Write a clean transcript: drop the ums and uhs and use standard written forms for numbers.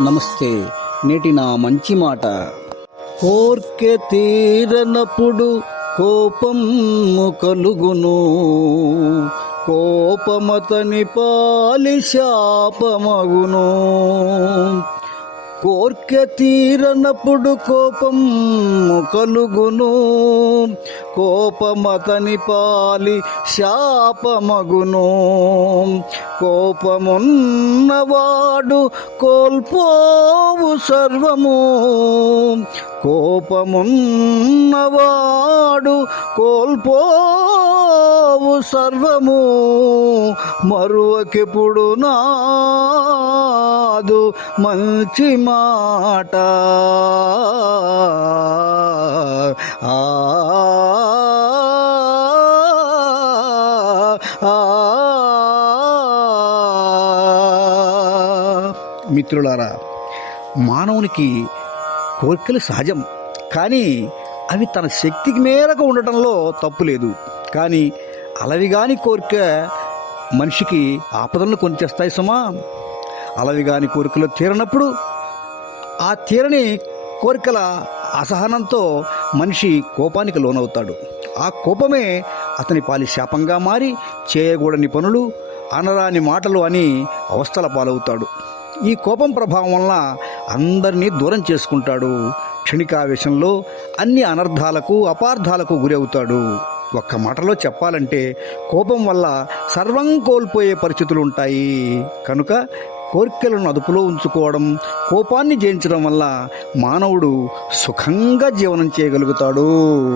నమస్తే. నేటి నా మంచి మాట. కోర్కె తీరనప్పుడు కోపము కలుగును, కోపమతని పాలి శాపమగును. కోర్కె తీరనప్పుడు కోపము కలుగును, కోపమతని పాలి శాపమగును. కోపమున్నవాడు కోల్పోవు సర్వము, కోపమున్నవాడు కోల్పోవు సర్వము. మరువకెప్పుడు నాదు మంచి మాట. ఆ మిత్రులారా, మానవునికి కోరికలు సహజం, కానీ అవి తన శక్తికి మేరకు ఉండటంలో తప్పు లేదు. కానీ అలవిగాని కోరిక మనిషికి ఆపదలను కొని తెస్తాయి సుమా. అలవిగాని కోరికలు తీరనప్పుడు ఆ తీరని కోరికల అసహనంతో మనిషి కోపానికి లోనవుతాడు. ఆ కోపమే అతని పాలి శాపంగా మారి చేయకూడని పనులు, అనరాని మాటలు అని అవస్థల పాలవుతాడు. ఈ కోపం ప్రభావం వలన అందరినీ దూరం చేసుకుంటాడు. క్షణికావేశంలో అన్ని అనర్థాలకు, అపార్థాలకు గురవుతాడు. ఒక్క మాటలో చెప్పాలంటే కోపం వల్ల సర్వం కోల్పోయే పరిస్థితులు ఉంటాయి. కనుక కోరికలను అదుపులో ఉంచుకోవడం, కోపాన్ని జయించడం వల్ల మానవుడు సుఖంగా జీవనం చేయగలుగుతాడు.